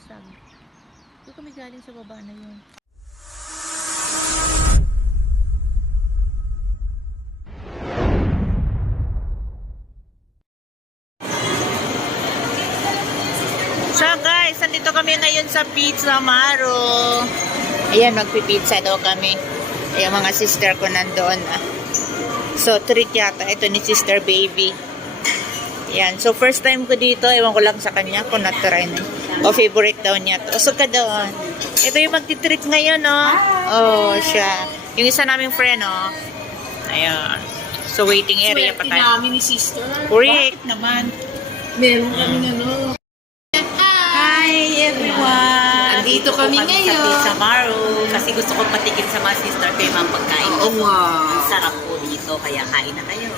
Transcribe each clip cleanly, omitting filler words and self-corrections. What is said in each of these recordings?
Pasag. Doon kami galing sa baba na yun. So guys, nandito kami ngayon sa Pizza Maro. Ayan, magpipizza daw kami. Ayan, mga sister ko nandoon. So, treat yata. Ito ni Sister Baby. Ayan. So, first time ko dito. Ewan ko lang sa kanya kung na-try na. O, favorite daw niya. Usog ka doon. Ito yung magtitreat ngayon, no? Oh, siya. Yung isa naming friend, oh. Ayan. So, waiting area pa tayo. Namin ni sister. Correct. Bakit naman? Meron kami ano. Hi, everyone. Andito kami ngayon. Sa Pizza Maro kasi gusto ko patikin sa mga sister ko yung mga pagkain. Oo nga. Ang sarap po dito, kaya kain na kayo.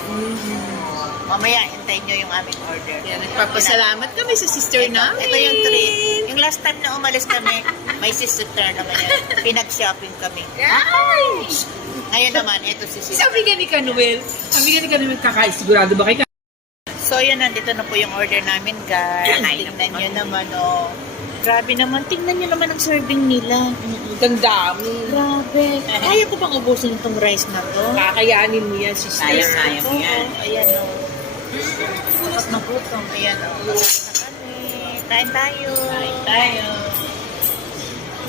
Mamaya, hintayin nyo yung aming order. Yan, nagpapasalamat kami sa sister namin. Ito yung treat. Yung last time na umalis kami, may sister naman yan. Pinag-shopping kami. Ay! Ngayon naman, ito si sister. Sabi nga ni Kanuel, kakain, sigurado ba kayo? So, yun, nandito na po yung order namin, guys. Tingnan nyo naman, oh. Grabe naman. Tingnan nyo naman ang serving nila. Ang dami. Grabe. Kaya ko bang ubusin itong rice na to? Kakayanin mo yan, sister. Kaya mo yan. Ayan, oh. Sapat na gutom. Ayan, oh. Kain tayo.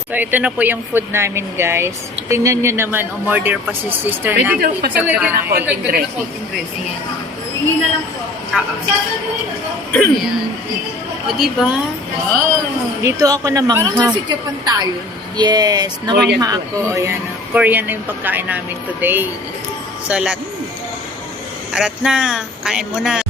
So, ito na po yung food namin, guys. Tingnan nyo naman, umorder pa si sister Pwede daw, pizza patalagyan pie. ng konting dressing. Hingi na lang po. Ayan. O, diba? Oh. Dito ako Parang namangha. nasa Japan tayo. Yes, Korean namangha food. ako. Ayan, oh. Korean na yung pagkain namin today. So, arat na. Kain mo na.